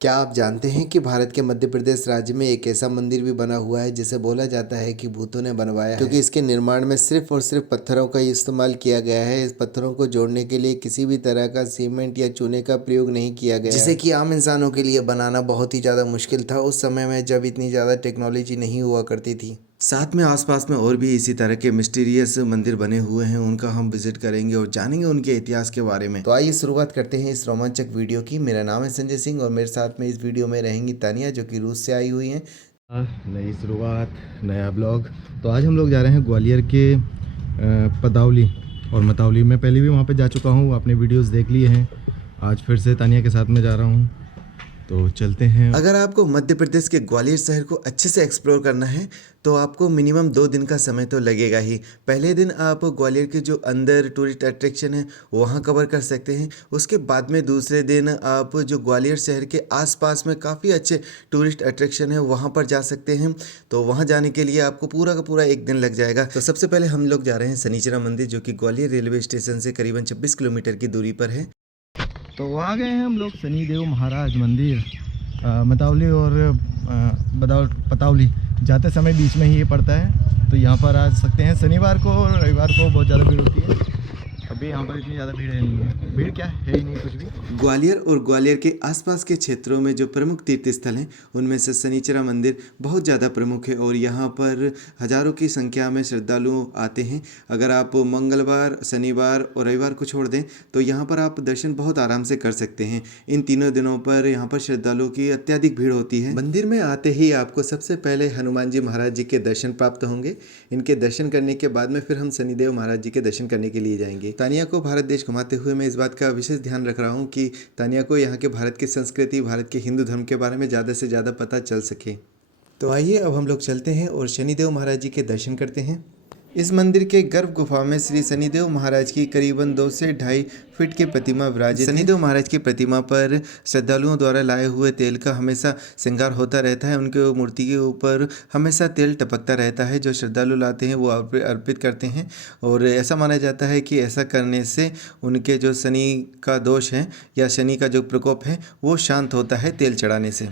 क्या आप जानते हैं कि भारत के मध्य प्रदेश राज्य में एक ऐसा मंदिर भी बना हुआ है जिसे बोला जाता है कि भूतों ने बनवाया है, क्योंकि इसके निर्माण में सिर्फ और सिर्फ पत्थरों का ही इस्तेमाल किया गया है। इस पत्थरों को जोड़ने के लिए किसी भी तरह का सीमेंट या चूने का प्रयोग नहीं किया गया, जिसे कि आम इंसानों के लिए बनाना बहुत ही ज़्यादा मुश्किल था उस समय में, जब इतनी ज़्यादा टेक्नोलॉजी नहीं हुआ करती थी। साथ में आसपास में और भी इसी तरह के मिस्टीरियस मंदिर बने हुए हैं, उनका हम विजिट करेंगे और जानेंगे उनके इतिहास के बारे में। तो आइए शुरुआत करते हैं इस रोमांचक वीडियो की। मेरा नाम है संजय सिंह और मेरे साथ में इस वीडियो में रहेंगी तानिया, जो कि रूस से आई हुई हैं। नई शुरुआत, नया ब्लॉग। तो आज हम लोग जा रहे हैं ग्वालियर के पदावली और मतावली। मैं पहले भी वहाँ पे जा चुका हूँ, आपने वीडियोस देख लिए हैं। आज फिर से तानिया के साथ में जा रहा हूँ, तो चलते हैं। अगर आपको मध्य प्रदेश के ग्वालियर शहर को अच्छे से एक्सप्लोर करना है तो आपको मिनिमम 2 दिन का समय तो लगेगा ही। पहले दिन आप ग्वालियर के जो अंदर टूरिस्ट अट्रैक्शन है वहाँ कवर कर सकते हैं। उसके बाद में दूसरे दिन आप जो ग्वालियर शहर के आसपास में काफ़ी अच्छे टूरिस्ट अट्रैक्शन है वहाँ पर जा सकते हैं। तो वहाँ जाने के लिए आपको पूरा का पूरा 1 दिन लग जाएगा। तो सबसे पहले हम लोग जा रहे हैं शनिचरा मंदिर, जो कि ग्वालियर रेलवे स्टेशन से करीबन 26 किलोमीटर की दूरी पर है। तो वहाँ गए हैं हम लोग शनिदेव महाराज मंदिर, मतावली और पतावली जाते समय बीच में ही ये पड़ता है। तो यहाँ पर आ सकते हैं। शनिवार को और रविवार को बहुत ज़्यादा भीड़ होती है। अभी यहाँ पर इतनी ज़्यादा भीड़ है नहीं है। भीड़ क्या है ही नहीं कुछ भी। ग्वालियर और ग्वालियर के आसपास के क्षेत्रों में जो प्रमुख तीर्थ स्थल हैं उनमें से शनिचरा मंदिर बहुत ज़्यादा प्रमुख है और यहाँ पर हज़ारों की संख्या में श्रद्धालु आते हैं। अगर आप मंगलवार, शनिवार और रविवार को छोड़ दें तो यहाँ पर आप दर्शन बहुत आराम से कर सकते हैं। इन तीनों दिनों पर यहाँ पर श्रद्धालुओं की अत्यधिक भीड़ होती है। मंदिर में आते ही आपको सबसे पहले हनुमान जी महाराज जी के दर्शन प्राप्त होंगे। इनके दर्शन करने के बाद में फिर हम शनिदेव महाराज जी के दर्शन करने के लिए जाएंगे। तानिया को भारत देश घुमाते हुए मैं इस बात का विशेष ध्यान रख रहा हूँ कि तानिया को यहाँ के भारत की संस्कृति, भारत के हिंदू धर्म के बारे में ज़्यादा से ज़्यादा पता चल सके। तो आइए अब हम लोग चलते हैं और शनिदेव महाराज जी के दर्शन करते हैं। इस मंदिर के गर्भ गुफा में श्री शनिदेव महाराज की करीबन 2 से 2.5 फीट की प्रतिमा विराजित है। शनिदेव महाराज की प्रतिमा पर श्रद्धालुओं द्वारा लाए हुए तेल का हमेशा श्रृंगार होता रहता है। उनके मूर्ति के ऊपर हमेशा तेल टपकता रहता है। जो श्रद्धालु लाते हैं वो अर्पित करते हैं और ऐसा माना जाता है कि ऐसा करने से उनके जो शनि का दोष है या शनि का जो प्रकोप है वो शांत होता है तेल चढ़ाने से।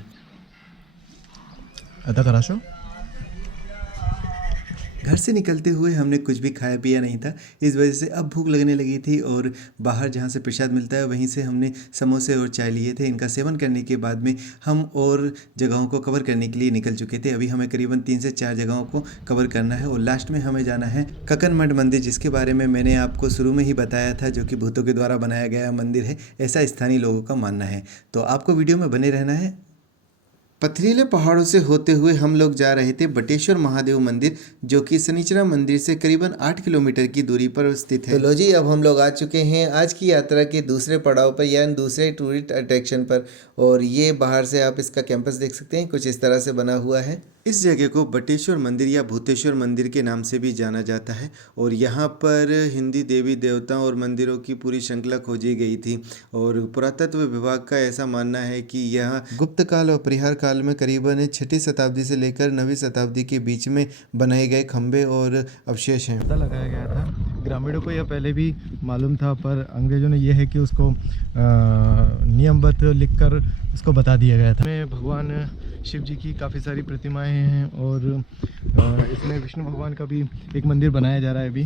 घर से निकलते हुए हमने कुछ भी खाया पिया नहीं था, इस वजह से अब भूख लगने लगी थी और बाहर जहाँ से प्रसाद मिलता है वहीं से हमने समोसे और चाय लिए थे। इनका सेवन करने के बाद में हम और जगहों को कवर करने के लिए निकल चुके थे। अभी हमें करीबन 3 से 4 जगहों को कवर करना है और लास्ट में हमें जाना है कक्कनमठ मंदिर, जिसके बारे में मैंने आपको शुरू में ही बताया था, जो कि भूतों के द्वारा बनाया गया मंदिर है, ऐसा स्थानीय लोगों का मानना है। तो आपको वीडियो में बने रहना है। पथरीले पहाड़ों से होते हुए हम लोग जा रहे थे बटेश्वर महादेव मंदिर, जो कि शनिचरा मंदिर से करीबन 8 किलोमीटर की दूरी पर स्थित है। तो लो जी, अब हम लोग आ चुके हैं आज की यात्रा के दूसरे पड़ाव पर, यानी दूसरे टूरिस्ट अट्रैक्शन पर। और ये बाहर से आप इसका कैंपस देख सकते हैं, कुछ इस तरह से बना हुआ है। इस जगह को बटेश्वर मंदिर या भूतेश्वर मंदिर के नाम से भी जाना जाता है और यहाँ पर हिंदी देवी देवताओं और मंदिरों की पूरी श्रृंखला खोजी गई थी। और पुरातत्व विभाग का ऐसा मानना है कि यह गुप्त काल और परिहार काल में करीबन 6वीं शताब्दी से लेकर 9वीं शताब्दी के बीच में बनाए गए खंभे और अवशेष हैं। पता लगाया गया था, ग्रामीणों को यह पहले भी मालूम था, पर अंग्रेजों ने यह है कि उसको नियमबद्ध लिखकर उसको बता दिया गया था। इसमें भगवान शिव जी की काफ़ी सारी प्रतिमाएं हैं और इसमें विष्णु भगवान का भी एक मंदिर बनाया जा रहा है अभी।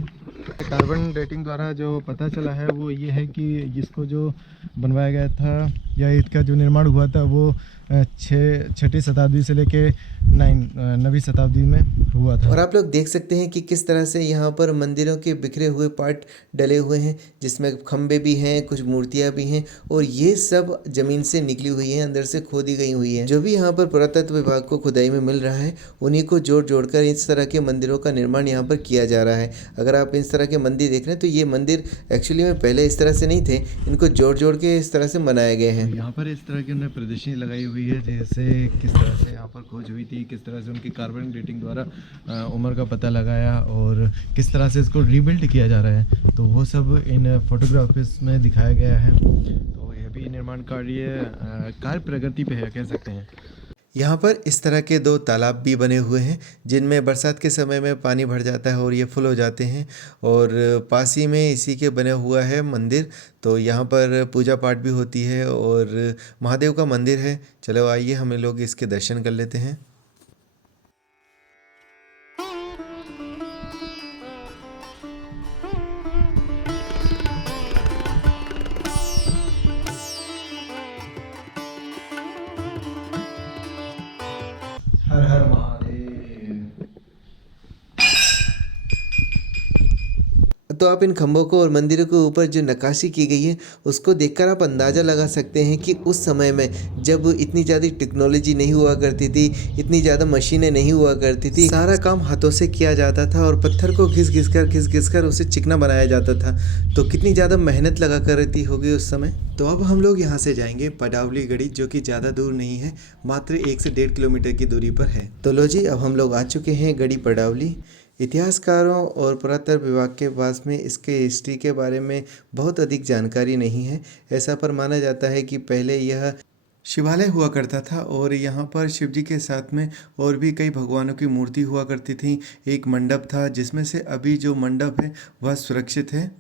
कार्बन डेटिंग द्वारा जो पता चला है वो ये है कि इसको जो बनवाया गया था या इसका जो निर्माण हुआ था वो 6वीं शताब्दी से लेके 9वीं शताब्दी में हुआ था। और आप लोग देख सकते हैं कि किस तरह से यहाँ पर मंदिरों के बिखरे हुए पार्ट डले हुए हैं, जिसमें खंबे भी हैं, कुछ मूर्तियाँ भी हैं और ये सब जमीन से निकली हुई हैं, अंदर से खोदी गई हुई हैं। जो भी यहाँ पर पुरातत्व विभाग को खुदाई में मिल रहा है उन्हीं को जोड़ जोड़कर इस तरह के मंदिरों का निर्माण यहाँ पर किया जा रहा है। अगर आप इस तरह के मंदिर देख रहे हैं तो ये मंदिर एक्चुअली में पहले इस तरह से नहीं थे, इनको जोड़ जोड़ के इस तरह से बनाए गए हैं। यहाँ पर इस तरह की उन्होंने प्रदर्शनी लगाई हुई है, जैसे किस तरह से यहाँ पर खोज हुई थी, किस तरह से उनकी कार्बन डेटिंग द्वारा उम्र का पता लगाया और किस तरह से इसको रीबिल्ड किया जा रहा है, तो वो सब इन फोटोग्राफिक्स में दिखाया गया है। तो ये भी निर्माण कार्य प्रगति पे है, कह सकते हैं। यहाँ पर इस तरह के 2 तालाब भी बने हुए हैं जिनमें बरसात के समय में पानी भर जाता है और ये फुल हो जाते हैं। और पास ही में इसी के बना हुआ है मंदिर, तो यहाँ पर पूजा पाठ भी होती है और महादेव का मंदिर है। चलो आइए हम लोग इसके दर्शन कर लेते हैं। हर हर महादेव। तो आप इन खंभों को और मंदिरों के ऊपर जो नक्काशी की गई है उसको देखकर आप अंदाज़ा लगा सकते हैं कि उस समय में जब इतनी ज़्यादा टेक्नोलॉजी नहीं हुआ करती थी, इतनी ज़्यादा मशीनें नहीं हुआ करती थी, सारा काम हाथों से किया जाता था और पत्थर को घिस घिस कर उसे चिकना बनाया जाता था। तो कितनी ज़्यादा मेहनत लगा करती होगी उस समय। तो अब हम लोग यहाँ से जाएंगे पडावली गढ़ी, जो कि ज़्यादा दूर नहीं है, मात्र 1 से 1.5 किलोमीटर की दूरी पर है। तो लो जी, अब हम लोग आ चुके हैं गढ़ी पडावली। इतिहासकारों और पुरातत्व विभाग के पास में इसके हिस्ट्री के बारे में बहुत अधिक जानकारी नहीं है। ऐसा पर माना जाता है कि पहले यह शिवालय हुआ करता था और यहाँ पर शिव जी के साथ में और भी कई भगवानों की मूर्ति हुआ करती थी। एक मंडप था जिसमें से अभी जो मंडप है वह सुरक्षित है।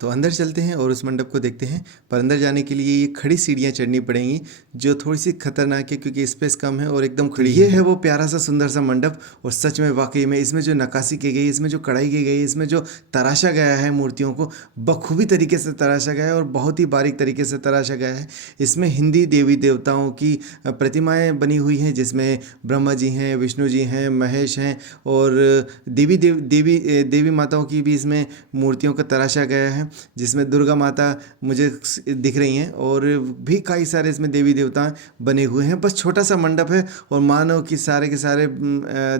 तो अंदर चलते हैं और उस मंडप को देखते हैं। पर अंदर जाने के लिए ये खड़ी सीढ़ियाँ चढ़नी पड़ेंगी, जो थोड़ी सी खतरनाक है क्योंकि स्पेस कम है और एकदम खड़ी। ये है वो प्यारा सा सुंदर सा मंडप और सच में वाकई में इसमें जो नक्काशी की गई, इसमें जो कढ़ाई की गई, इसमें जो तराशा गया है मूर्तियों को बखूबी तरीके से तराशा गया है और बहुत ही बारीक तरीके से तराशा गया है। इसमें हिंदी देवी देवताओं की प्रतिमाएँ बनी हुई हैं, जिसमें ब्रह्मा जी हैं, विष्णु जी हैं, महेश हैं और देवी माताओं की भी इसमें मूर्तियों का तराशा गया है, जिसमें दुर्गा माता मुझे दिख रही हैं और भी कई सारे इसमें देवी देवता बने हुए हैं। बस छोटा सा मंडप है और मानव कि सारे के सारे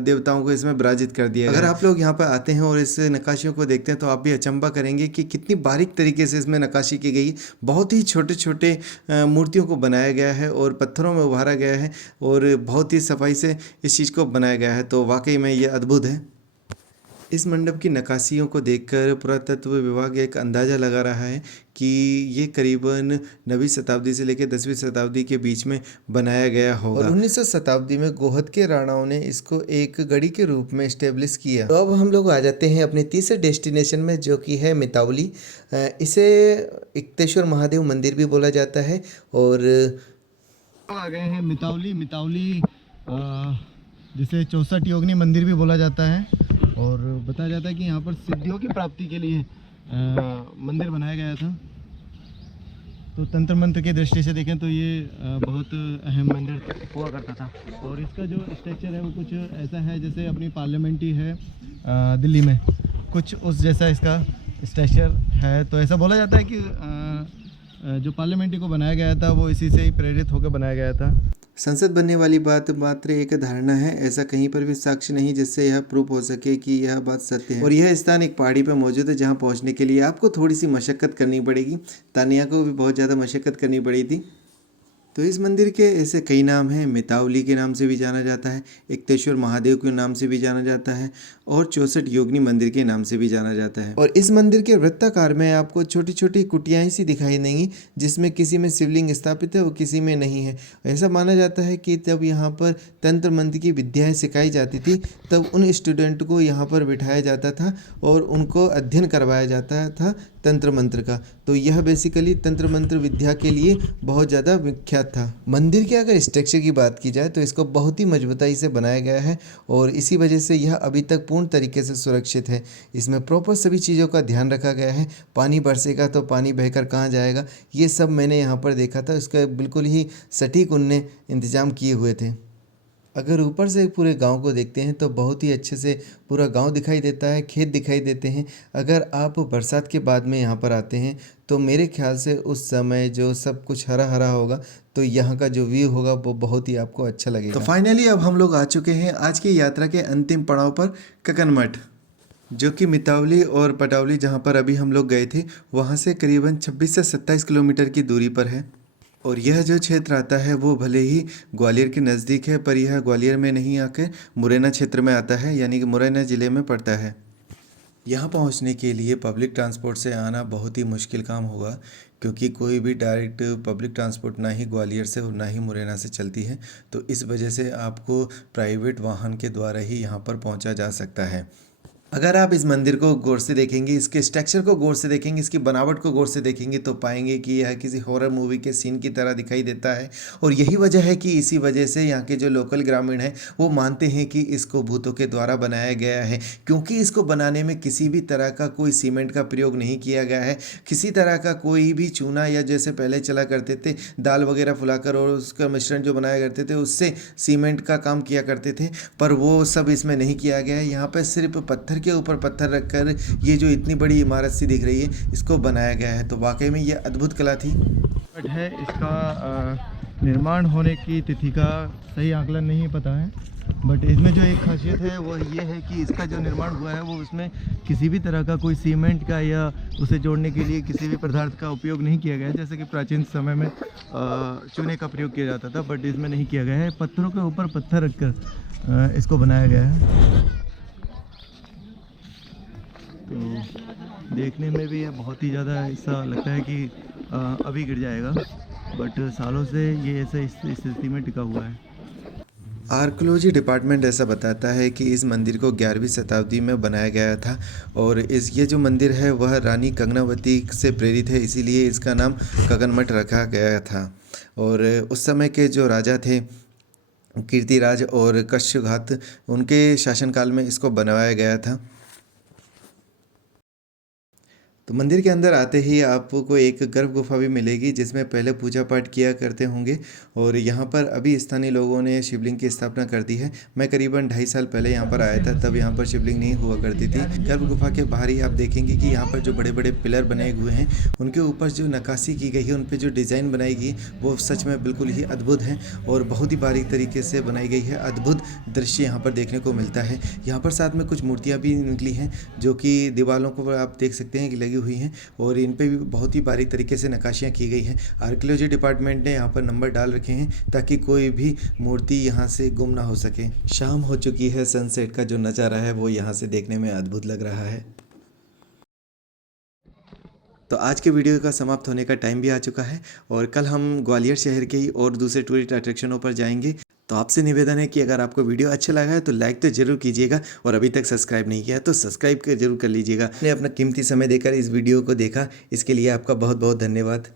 देवताओं को इसमें विराजित कर दिया गया। अगर आप लोग यहाँ पर आते हैं और इस नक्काशियों को देखते हैं तो आप भी अचंभा करेंगे कि कितनी बारीक तरीके से इसमें नक्काशी की गई। बहुत ही छोटे छोटे मूर्तियों को बनाया गया है और पत्थरों में उभारा गया है और बहुत ही सफाई से इस चीज़ को बनाया गया है। तो वाकई में ये अद्भुत है। इस मंडप की नक्काशियों को देखकर पुरातत्व विभाग एक अंदाज़ा लगा रहा है कि ये करीबन 9वीं शताब्दी से लेकर 10वीं शताब्दी के बीच में बनाया गया होगा और 19वीं शताब्दी में गोहद के राणाओं ने इसको एक गढ़ी के रूप में इस्टेब्लिश किया। तो अब हम लोग आ जाते हैं अपने तीसरे डेस्टिनेशन में, जो कि है मितावली। इसे इक्तेश्वर महादेव मंदिर भी बोला जाता है और आ गए हैं मितावली जिसे 64 योगिनी मंदिर भी बोला जाता है और बताया जाता है कि यहाँ पर सिद्धियों की प्राप्ति के लिए मंदिर बनाया गया था। तो तंत्र मंत्र की दृष्टि से देखें तो ये बहुत अहम मंदिर हुआ करता था और इसका जो स्ट्रक्चर है वो कुछ ऐसा है जैसे अपनी पार्लियामेंट ही है दिल्ली में, कुछ उस जैसा इसका स्ट्रक्चर है। तो ऐसा बोला जाता है कि जो पार्लियामेंट को बनाया गया था वो इसी से ही प्रेरित होकर बनाया गया था। संसद बनने वाली बात मात्र एक धारणा है, ऐसा कहीं पर भी साक्ष्य नहीं जिससे यह प्रूफ हो सके कि यह बात सत्य है। और यह स्थान एक पहाड़ी पर मौजूद है जहां पहुंचने के लिए आपको थोड़ी सी मशक्कत करनी पड़ेगी। तानिया को भी बहुत ज़्यादा मशक्कत करनी पड़ी थी। तो इस मंदिर के ऐसे कई नाम हैं। मितावली के नाम से भी जाना जाता है, इक्तेश्वर महादेव के नाम से भी जाना जाता है और 64 योगिनी मंदिर के नाम से भी जाना जाता है। और इस मंदिर के वृत्ताकार में आपको छोटी छोटी कुटियाएं सी दिखाई देंगी, जिसमें किसी में शिवलिंग स्थापित है और किसी में नहीं है। ऐसा माना जाता है कि जब यहाँ पर तंत्र मंत्र की विद्याएं सिखाई जाती थी तब उन स्टूडेंट को यहाँ पर बिठाया जाता था और उनको अध्ययन करवाया जाता था तंत्र मंत्र का। तो यह बेसिकली तंत्र मंत्र विद्या के लिए बहुत ज़्यादा विख्यात था। मंदिर के अगर स्ट्रक्चर की बात की जाए तो इसको बहुत ही मजबूताई से बनाया गया है और इसी वजह से यह अभी तक पूर्ण तरीके से सुरक्षित है। इसमें प्रॉपर सभी चीज़ों का ध्यान रखा गया है। पानी बरसेगा तो पानी बहकर कहाँ जाएगा, ये सब मैंने यहाँ पर देखा था। इसका बिल्कुल ही सटीक उनने इंतजाम किए हुए थे। अगर ऊपर से पूरे गांव को देखते हैं तो बहुत ही अच्छे से पूरा गांव दिखाई देता है, खेत दिखाई देते हैं। अगर आप बरसात के बाद में यहाँ पर आते हैं तो मेरे ख्याल से उस समय जो सब कुछ हरा हरा होगा तो यहाँ का जो व्यू होगा वो बहुत ही आपको अच्छा लगेगा। तो फाइनली अब हम लोग आ चुके हैं आज की यात्रा के अंतिम पड़ाव पर, ककनमठ, जो कि मितावली और पटावली जहाँ पर अभी हम लोग गए थे वहाँ से करीबन 26 से 27 किलोमीटर की दूरी पर है। और यह जो क्षेत्र आता है वो भले ही ग्वालियर के नज़दीक है, पर यह ग्वालियर में नहीं आकर मुरैना क्षेत्र में आता है, यानी कि मुरैना ज़िले में पड़ता है। यहाँ पहुँचने के लिए पब्लिक ट्रांसपोर्ट से आना बहुत ही मुश्किल काम होगा, क्योंकि कोई भी डायरेक्ट पब्लिक ट्रांसपोर्ट ना ही ग्वालियर से और ना ही मुरैना से चलती है। तो इस वजह से आपको प्राइवेट वाहन के द्वारा ही यहाँ पर पहुँचा जा सकता है। अगर आप इस मंदिर को गौर से देखेंगे, इसके स्ट्रक्चर को गौर से देखेंगे, इसकी बनावट को गौर से देखेंगे, तो पाएंगे कि यह किसी हॉरर मूवी के सीन की तरह दिखाई देता है। और यही वजह है कि इसी वजह से यहाँ के जो लोकल ग्रामीण हैं वो मानते हैं कि इसको भूतों के द्वारा बनाया गया है, क्योंकि इसको बनाने में किसी भी तरह का कोई सीमेंट का प्रयोग नहीं किया गया है। किसी तरह का कोई भी चूना या जैसे पहले चला करते थे दाल वगैरह फुलाकर और उसका मिश्रण जो बनाया करते थे उससे सीमेंट का काम किया करते थे, पर वो सब इसमें नहीं किया गया है। यहाँ पर सिर्फ पत्थर के ऊपर पत्थर रखकर ये जो इतनी बड़ी इमारत सी दिख रही है इसको बनाया गया है। तो वाकई में ये अद्भुत कला थी। बट है इसका निर्माण होने की तिथि का सही आकलन नहीं पता है, बट इसमें जो एक खासियत है वो ये है कि इसका जो निर्माण हुआ है वो उसमें किसी भी तरह का कोई सीमेंट का या उसे जोड़ने के लिए किसी भी पदार्थ का उपयोग नहीं किया गया है, जैसे कि प्राचीन समय में चूने का प्रयोग किया जाता था, बट इसमें नहीं किया गया है। पत्थरों के ऊपर पत्थर रखकर इसको बनाया गया है। तो देखने में भी ये बहुत ही ज़्यादा ऐसा लगता है कि अभी गिर जाएगा, बट सालों से ये ऐसे इस स्थिति में टिका हुआ है। आर्कोलॉजी डिपार्टमेंट ऐसा बताता है कि इस मंदिर को 11वीं शताब्दी में बनाया गया था और ये जो मंदिर है वह रानी कंगनावती से प्रेरित है, इसीलिए इसका नाम कगनमठ रखा गया था। और उस समय के जो राजा थे कीर्तिराज और कश्यघात, उनके शासनकाल में इसको बनवाया गया था। तो मंदिर के अंदर आते ही आपको एक गर्भ गुफा भी मिलेगी, जिसमें पहले पूजा पाठ किया करते होंगे। और यहाँ पर अभी स्थानीय लोगों ने शिवलिंग की स्थापना कर दी है। मैं करीबन 2.5 साल पहले यहाँ पर आया था, तब यहाँ पर शिवलिंग नहीं हुआ करती थी। गर्भ गुफा के बाहर ही आप देखेंगे कि यहाँ पर जो बड़े बड़े पिलर बने हुए हैं उनके ऊपर जो नक्काशी की गई है, उन पर जो डिज़ाइन बनाई गई वो सच में बिल्कुल ही अद्भुत है और बहुत ही बारीक तरीके से बनाई गई है। अद्भुत दृश्य यहाँ पर देखने को मिलता है। यहाँ पर साथ में कुछ मूर्तियाँ भी निकली हैं जो कि दीवारों को आप देख सकते हैं कि लगी हुई हैं और इन पे भी बहुत ही बारीक तरीके से नक्काशियाँ की गई हैं। आर्कियोलॉजी डिपार्टमेंट ने यहाँ पर नंबर डाल रखे हैं ताकि कोई भी मूर्ति यहाँ से गुम ना हो सके। शाम हो चुकी है, सनसेट का जो नज़ारा है वो यहाँ से देखने में अद्भुत लग रहा है। तो आज के वीडियो का समाप्त होने का टाइम भी आ चुका है और कल हम ग्वालियर शहर के ही और दूसरे टूरिस्ट अट्रैक्शनों पर जाएंगे। तो आपसे निवेदन है कि अगर आपको वीडियो अच्छा लगा है तो लाइक तो ज़रूर कीजिएगा और अभी तक सब्सक्राइब नहीं किया तो सब्सक्राइब जरूर कर लीजिएगा। आपने अपना कीमती समय देकर इस वीडियो को देखा, इसके लिए आपका बहुत बहुत धन्यवाद।